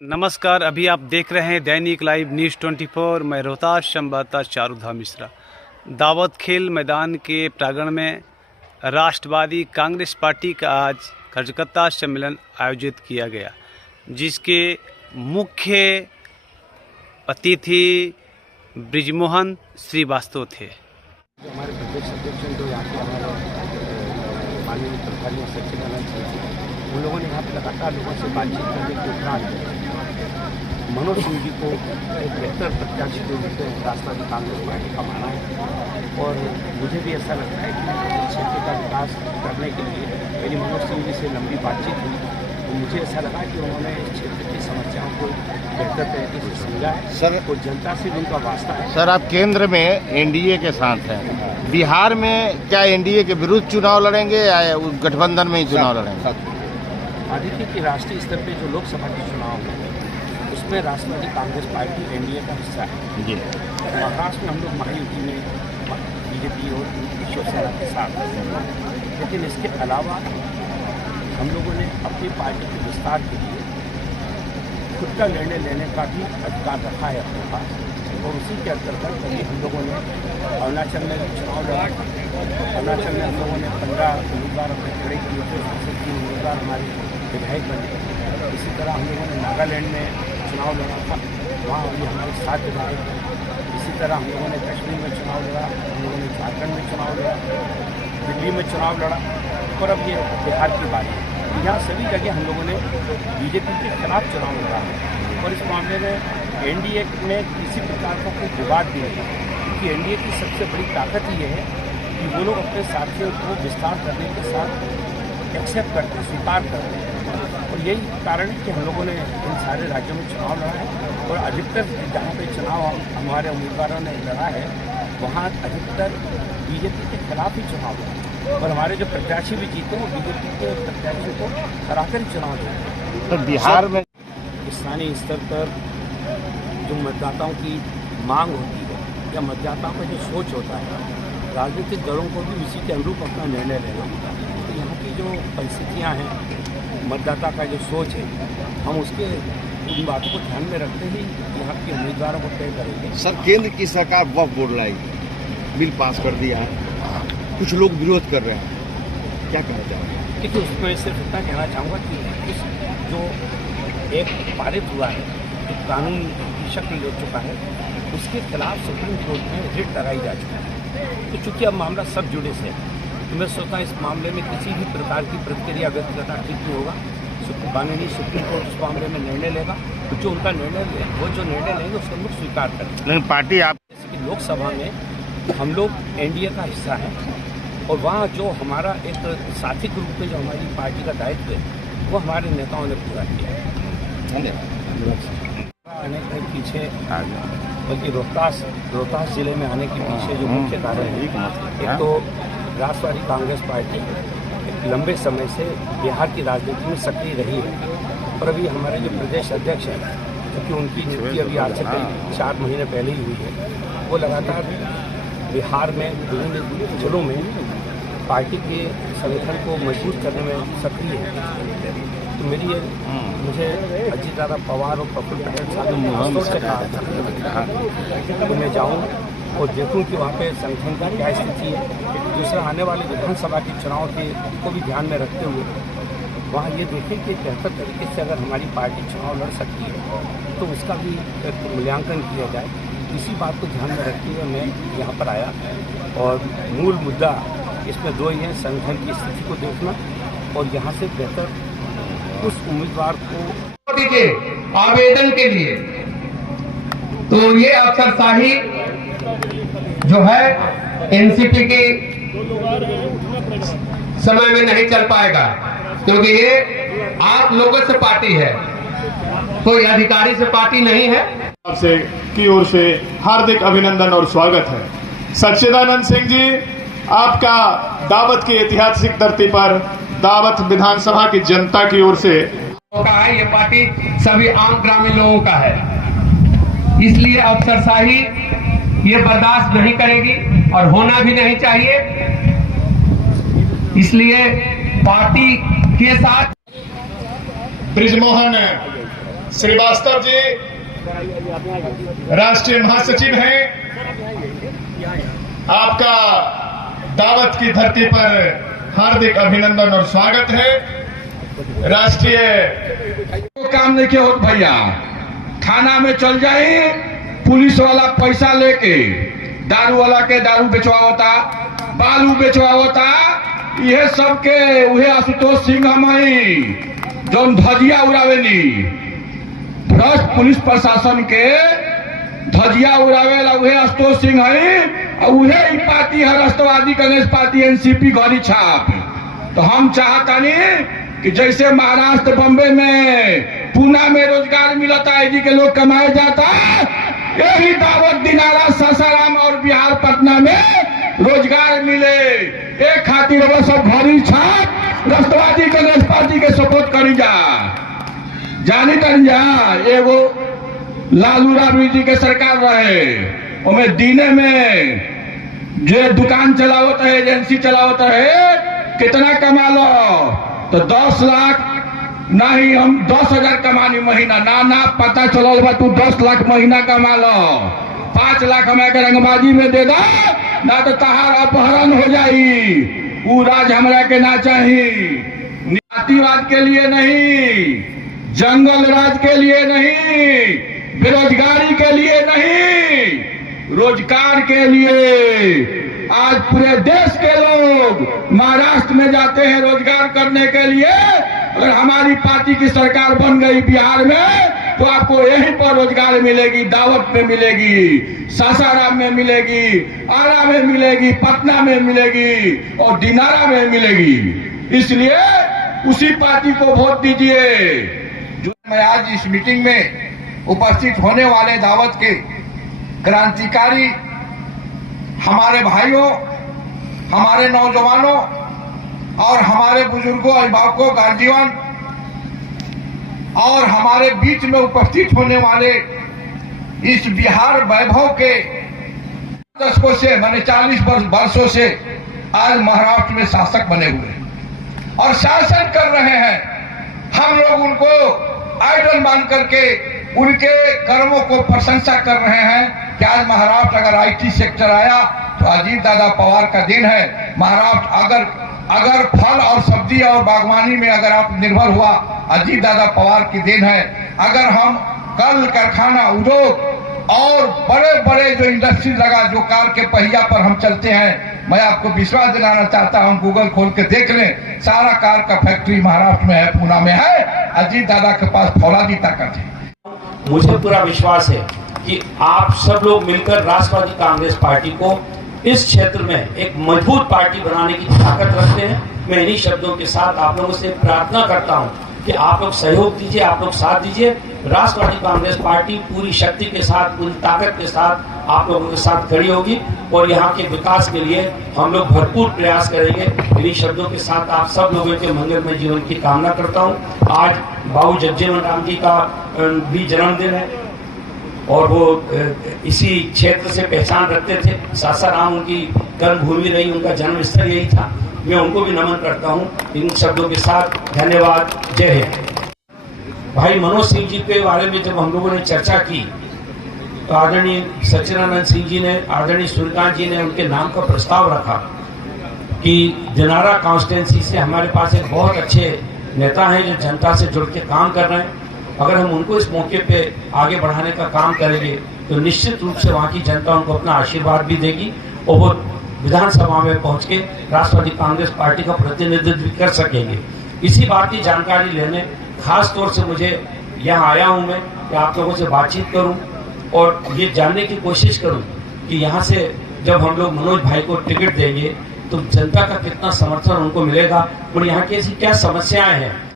नमस्कार, अभी आप देख रहे हैं दैनिक लाइव न्यूज़ 24। मैं रोहतास संवाददाता चारुधाम मिश्रा। दावत खेल मैदान के प्रांगण में राष्ट्रवादी कांग्रेस पार्टी का आज कार्यकर्ता सम्मेलन आयोजित किया गया, जिसके मुख्य अतिथि ब्रिजमोहन श्रीवास्तव थे। हमारे प्रदेश अध्यक्ष जो यहाँ के हमारे माननीय प्रधान सचिदानंद सिंह, उन लोगों ने यहाँ पर लगातार लोगों से बातचीत करने के उपरांत मनोज सिंह जी को एक बेहतर प्रत्याशी के रूप में राष्ट्रवादी कांग्रेस पार्टी का माना है। और मुझे भी ऐसा लगता है कि क्षेत्र का विकास करने के लिए मेरी मनोज सिंह जी से लंबी बातचीत हुई तो मुझे ऐसा लगा कि उन्होंने इस क्षेत्र की समस्याओं को बेहतर तरीके से समझा है सर, और जनता से भी उनका वास्ता है। सर, आप केंद्र में एनडीए के साथ हैं, बिहार में क्या एनडीए के विरुद्ध चुनाव लड़ेंगे या गठबंधन में ही चुनाव लड़ेंगे? देखिए कि राष्ट्रीय स्तर पे जो लोकसभा के चुनाव हैं उसमें राष्ट्रवादी कांग्रेस पार्टी एनडीए का हिस्सा है जी। महाराष्ट्र में हम लोग महायुति में बीजेपी और शिवसेना के साथ हैं, लेकिन इसके अलावा हम लोगों ने अपनी पार्टी के विस्तार के लिए खुद का निर्णय लेने का भी अधिकार रखा है अपने पास। और उसी के अंतर्गत अभी हम लोगों ने अरुणाचल में चुनाव लड़ा। अरुणाचल में हम लोगों ने 15 उम्मीदवार अपने खड़े किए थे, उसमें 3 उम्मीदवार हमारे विधायक बने। इसी तरह हम लोगों ने नागालैंड में चुनाव लड़ा था, वहाँ अभी हमारे 7 विधायक हैं। इसी तरह हम लोगों ने कश्मीर में चुनाव लड़ा, हम लोगों ने झारखंड में चुनाव लड़ा, दिल्ली में चुनाव लड़ा, और अब ये बिहार की बात है। यहाँ सभी जगह हम लोगों ने बीजेपी के खिलाफ चुनाव लड़ा है। और इस मामले में एनडीए में किसी प्रकार का कोई विवाद नहीं है, क्योंकि एनडीए की सबसे बड़ी ताकत ये है कि वो लोग अपने साथियों को विस्तार करने के साथ एक्सेप्ट करते, स्वीकार करते हैं। और यही कारण है कि हम लोगों ने इन सारे राज्यों में चुनाव लड़ा है। और अधिकतर जहाँ पे चुनाव हमारे उम्मीदवारों ने लड़ा है वहाँ अधिकतर बीजेपी के खिलाफ ही चुनाव लड़ा, और हमारे जो प्रत्याशी भी जीते वो बीजेपी के प्रत्याशी को हराकर ही चुनाव लड़े। तो बिहार में स्थानीय स्तर पर जो मतदाताओं की मांग होती है या मतदाताओं का जो सोच होता है, राजनीतिक दलों को भी उसी के अनुरूप अपना निर्णय लेना होता है। तो यहाँ की जो परिस्थितियाँ हैं, मतदाता का जो सोच है, हम उसके उन बातों को ध्यान में रखते ही यहाँ के उम्मीदवारों को तय करेंगे। सर, केंद्र की सरकार वक्फ बोर्ड लाएगी, बिल पास कर दिया है, कुछ लोग विरोध कर रहे हैं, क्या कहना चाहेंगे? देखिए, उसमें सिर्फ इतना कहना चाहूँगा कि इस जो एक पारित हुआ है, जो कानून की शक्ल ले चुका है, उसके खिलाफ सुप्रीम कोर्ट में रिट लगाई जा चुकी है। तो चूँकि अब मामला सब जुड़े से है, तो मैं सोचता हूँ इस मामले में किसी भी प्रकार की प्रतिक्रिया व्यक्त करना ठीक नहीं होगा। माननीय सुप्रीम कोर्ट इस मामले में निर्णय लेगा, जो उनका निर्णय वो जो निर्णय लेंगे उसको हम लोग स्वीकार करेंगे। लेकिन पार्टी आप जैसे कि लोकसभा में हम लोग एनडीए का हिस्सा है, और वहाँ जो हमारा एक साथी के रूप में जो हमारी पार्टी का दायित्व है वो हमारे नेताओं ने पूरा किया है। आने के पीछे बल्कि रोहतास जिले में आने के पीछे जो मुख्य कारण है, एक तो राष्ट्रवादी कांग्रेस पार्टी एक लंबे समय से बिहार की राजनीति में सक्रिय रही है। और अभी हमारे जो प्रदेश अध्यक्ष हैं, क्योंकि उनकी नियुक्ति अभी आज से करीब 4 महीने पहले ही हुई है, वो लगातार बिहार में विभिन्न जिलों में पार्टी के संगठन को मजबूत करने में सक्रिय है। तो मुझे अजीत दादा पवार और प्रफुल्ल पटेल साहब से कहा तो मैं जाऊँ और देखूं कि वहाँ पे संगठन की क्या स्थिति है। दूसरा, आने वाले विधानसभा के चुनाव को भी ध्यान में रखते हुए वहाँ ये देखें कि बेहतर तरीके से अगर हमारी पार्टी चुनाव लड़ सकती है तो उसका भी एक मूल्यांकन किया जाए। इसी बात को ध्यान में रखते हुए मैं यहाँ पर आया, और मूल मुद्दा इसमें 2 ही हैं, संगठन की स्थिति को देखना और यहाँ से बेहतर उस उम्मीदवार को के आवेदन के लिए। तो ये अफसरशाही जो है एनसीपी की समय में नहीं चल पाएगा, क्योंकि ये आप लोगों से पार्टी है, कोई अधिकारी से पार्टी नहीं है। आपसे की ओर से हार्दिक अभिनंदन और स्वागत है। सच्चिदानंद सिंह जी, आपका दावत की ऐतिहासिक धरती पर दावत विधानसभा की जनता की ओर से ये पार्टी सभी आम ग्रामीण लोगों का है, इसलिए अफसरशाही ये बर्दाश्त नहीं करेगी और होना भी नहीं चाहिए। इसलिए पार्टी के साथ ब्रिजमोहन श्रीवास्तव जी राष्ट्रीय महासचिव हैं। आपका दावत की धरती पर हार्दिक अभिनंदन और स्वागत है। राष्ट्रीय काम नहीं किया होता भैया, थाना में चल जाए, पुलिस वाला पैसा लेके दारू वाला के दारू बेचवा होता, बालू बेचवा होता, यह सब के उहे आशुतोष सिंह हमारी जो धजिया उड़ावेली, भ्रष्ट पुलिस प्रशासन के धजिया उड़ावेला उहे आशुतोष सिंह है, और उहे ही पार्टी है राष्ट्रवादी कांग्रेस पार्टी एनसीपी घड़ी छाप। तो हम चाहतानी कि जैसे महाराष्ट्र बम्बे में पूना में रोजगार मिलता है जी के लोग कमाए जाता, यही दावत दिनारा सासाराम और बिहार पटना में रोजगार मिले। एक खातिर वो सब घड़ी छाप राष्ट्रवादी कांग्रेस पार्टी के सपोर्ट करी जा। जानी तन जा एगो लालू राबड़ी जी के सरकार रहे, उनमें दीने में जो दुकान चलावत है, एजेंसी चलावत है, कितना कमा लो तो 10 लाख नहीं, हम 10,000 कमानी महीना ना पता चलल बा तू 10 लाख महीना कमा लो, 5 लाख हमें के रंगबाजी में दे दो ना तो तहार अपहरण हो जाई। वो राज हमरा के ना चाहिए, जातिवाद के लिए नहीं, जंगल राज के लिए नहीं, बेरोजगारी के लिए नहीं, रोजगार के लिए। आज पूरे देश के लोग महाराष्ट्र में जाते हैं रोजगार करने के लिए। अगर हमारी पार्टी की सरकार बन गई बिहार में तो आपको यहीं पर रोजगार मिलेगी, दावत में मिलेगी, सासाराम में मिलेगी, आरा में मिलेगी, पटना में मिलेगी और दिनारा में मिलेगी। इसलिए उसी पार्टी को वोट दीजिए। जो मैं आज इस मीटिंग में उपस्थित होने वाले दावत के क्रांतिकारी हमारे भाइयों, हमारे नौजवानों और हमारे बुजुर्गों, अभिभावकों, गार्जियन और हमारे बीच में उपस्थित होने वाले इस बिहार वैभव के दशकों से माने 40 वर्षों से आज महाराष्ट्र में शासक बने हुए और शासन कर रहे हैं। हम लोग उनको आइडल मान करके उनके कर्मों को प्रशंसा कर रहे हैं कि आज महाराष्ट्र अगर आईटी सेक्टर आया तो अजीत दादा पवार का दिन है। महाराष्ट्र अगर फल और सब्जी और बागवानी में अगर आप निर्भर हुआ, अजीत दादा पवार की दिन है। अगर हम कल कारखाना उद्योग और बड़े बड़े जो इंडस्ट्री लगा, जो कार के पहिया पर हम चलते हैं, मैं आपको विश्वास दिलाना चाहता हूं, गूगल खोल के देख लें, सारा कार का फैक्ट्री महाराष्ट्र में है, पूना में है। अजीत दादा के पास फौलादी ताकत है। मुझे पूरा विश्वास है कि आप सब लोग मिलकर राष्ट्रवादी कांग्रेस पार्टी को इस क्षेत्र में एक मजबूत पार्टी बनाने की ताकत रखते हैं। मैं इन्हीं शब्दों के साथ आप लोगों से प्रार्थना करता हूं कि आप लोग सहयोग दीजिए, आप लोग साथ दीजिए। राष्ट्रवादी कांग्रेस पार्टी पूरी शक्ति के साथ, पूरी ताकत के साथ आप लोगों के साथ खड़ी होगी और यहाँ के विकास के लिए हम लोग भरपूर प्रयास करेंगे। इन्हीं शब्दों के साथ आप सब लोगों के मंगलमय जीवन की कामना करता हूँ। आज बाबू जगजीवन राम जी का भी जन्मदिन है और वो इसी क्षेत्र से पहचान रखते थे। सासाराम उनकी कर्मभूमि रही, उनका जन्म स्थल यही था। मैं उनको भी नमन करता हूँ। इन शब्दों के साथ धन्यवाद, जय हिंद। भाई मनोज सिंह जी के बारे में जब हम लोगों ने चर्चा की तो आदरणीय सच्चिदानंद सिंह जी ने, आदरणीय सूर्यकांत जी ने उनके नाम का प्रस्ताव रखा कि दिनारा कॉन्स्टिट्यूंसी से हमारे पास एक बहुत अच्छे नेता हैं जो जनता से जुड़ के काम कर रहे हैं। अगर हम उनको इस मौके पे आगे बढ़ाने का काम करेंगे तो निश्चित रूप से वहाँ की जनता उनको अपना आशीर्वाद भी देगी और वो विधानसभा में पहुंच के राष्ट्रवादी कांग्रेस पार्टी का प्रतिनिधित्व भी कर सकेंगे। इसी बात की जानकारी लेने खास तौर से मुझे यहाँ आया हूँ मैं कि आप लोगों से बातचीत करूँ और ये जानने की कोशिश करूँ कि यहाँ से जब हम लोग मनोज भाई को टिकट देंगे तो जनता का कितना समर्थन उनको मिलेगा और यहाँ की ऐसी क्या समस्याएं हैं